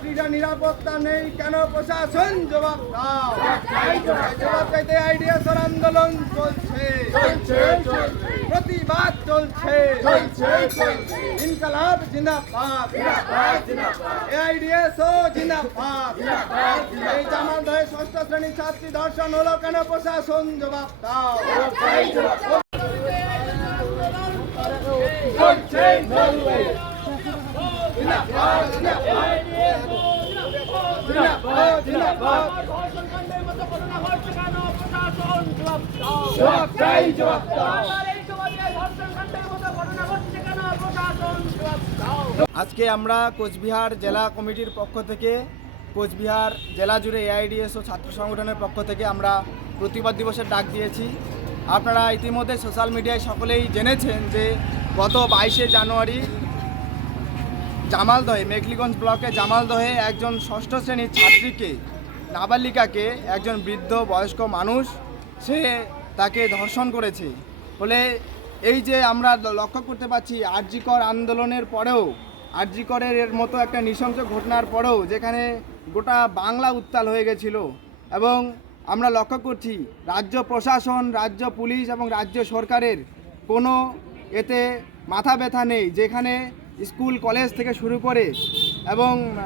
ছাত্রীরা নিরাপত্তা নেই কেন প্রশাসন জবাব দাও। জবাব চাইতে আইডিয়াসর আন্দোলন চলছে। প্রতিবাদ চলছে। ইনকালাব জিন্দাবাদ। এআইডিএসও জিন্দাবাদ। এই জামাল দহে ষষ্ঠ শ্রেণির ছাত্রী ধর্ষণ হলো কেন প্রশাসন জবাব দাও। জিন্দাবাদ জিন্দাবাদ জিন্দাবাদ জিন্দাবাদ ধর্ষণকাণ্ডের মতো ঘটনা ঘটছে কেন প্রশাসন আজকে আমরা কোচবিহার জেলা কমিটির পক্ষ থেকে, কোচবিহার জেলা জুড়ে এআইডিএস ও ছাত্র সংগঠনের পক্ষ থেকে আমরা প্রতিবাদ দিবসের ডাক দিয়েছি। আপনারা ইতিমধ্যে সোশ্যাল মিডিয়ায় সকলেই জেনেছেন যে গত বাইশে জানুয়ারি জামালদহে, মেঘলিগঞ্জ ব্লকে জামালদহে একজন ষষ্ঠ শ্রেণির ছাত্রীকে, নাবালিকাকে একজন বৃদ্ধ বয়স্ক মানুষ, সে তাকে ধর্ষণ করেছে। ফলে এই যে আমরা লক্ষ্য করতে পারছি আরজিকর আন্দোলনের পরেও, আরজিকরের এর মতো একটা নৃশংস ঘটনার পরেও যেখানে গোটা বাংলা উত্তাল হয়ে গেছিল এবং আমরা লক্ষ্য করছি, রাজ্য প্রশাসন, রাজ্য পুলিশ এবং রাজ্য সরকারের কোনো এতে মাথা ব্যথা নেই। যেখানে স্কুল, কলেজ থেকে শুরু করে এবং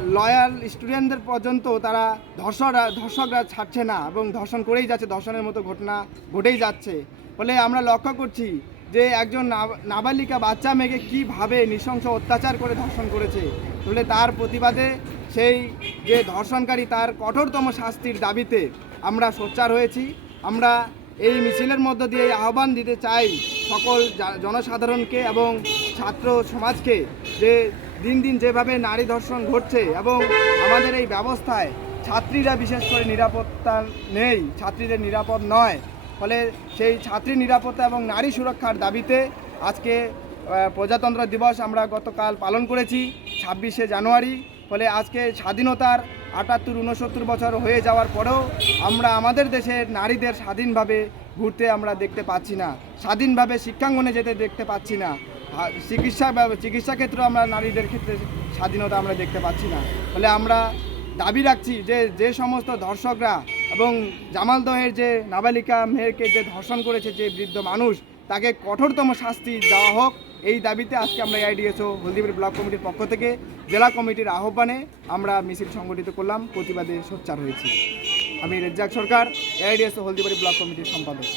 লয়াল স্টুডেন্টদের পর্যন্ত তারা ধর্ষকরা ধর্ষকরা ছাড়ছে না এবং ধর্ষণ করেই যাচ্ছে, ধর্ষণের মতো ঘটনা ঘটেই যাচ্ছে। ফলে আমরা লক্ষ্য করছি যে একজন নাব- নাবালিকা বাচ্চা মেয়েকে কীভাবে নৃশংস অত্যাচার করে ধর্ষণ করেছে। ফলে তার প্রতিবাদে সেই যে ধর্ষণকারী তার কঠোরতম শাস্তির দাবিতে আমরা সোচ্চার হয়েছি। আমরা এই মিছিলের মধ্য দিয়ে আহ্বান দিতে চাই সকল জনসাধারণকে এবং ছাত্র সমাজকে যে দিন দিন যেভাবে নারী ধর্ষণ ঘটছে এবং আমাদের এই ব্যবস্থায় ছাত্রীরা বিশেষ করে নিরাপত্তা নেই, ছাত্রীদের নিরাপদ নয়। ফলে সেই ছাত্রী নিরাপত্তা এবং নারী সুরক্ষার দাবিতে আজকে প্রজাতন্ত্র দিবস আমরা গতকাল পালন করেছি, ছাব্বিশে জানুয়ারি। ফলে আজকে স্বাধীনতার আটাত্তর উনসত্তর বছর হয়ে যাওয়ার পরেও আমরা আমাদের দেশের নারীদের স্বাধীনভাবে ঘুরতে আমরা দেখতে পাচ্ছি না। স্বাধীনভাবে শিক্ষাঙ্গনে যেতে দেখতে পাচ্ছি না। চিকিৎসা চিকিৎসা ক্ষেত্রেও আমরা নারীদের ক্ষেত্রে স্বাধীনতা আমরা দেখতে পাচ্ছি না। ফলে আমরা দাবি রাখছি যে যে সমস্ত ধর্ষকরা এবং জামালদহের যে নাবালিকা মেয়েকে যে ধর্ষণ করেছে, যে বৃদ্ধ মানুষ তাকে কঠোরতম শাস্তি দেওয়া হোক। এই দাবিতে আজকে আমরা এআইডিএসও হলদিবের ব্লক কমিটির পক্ষ থেকে জেলা কমিটির আহ্বানে আমরা মিছিল সংগঠিত করলাম, প্রতিবাদে সোচ্চার হয়েছি। আমি রেজ্জাক সরকার এআইডিএসও হলদিবাড়ি ব্লক কমিটির সম্পাদক।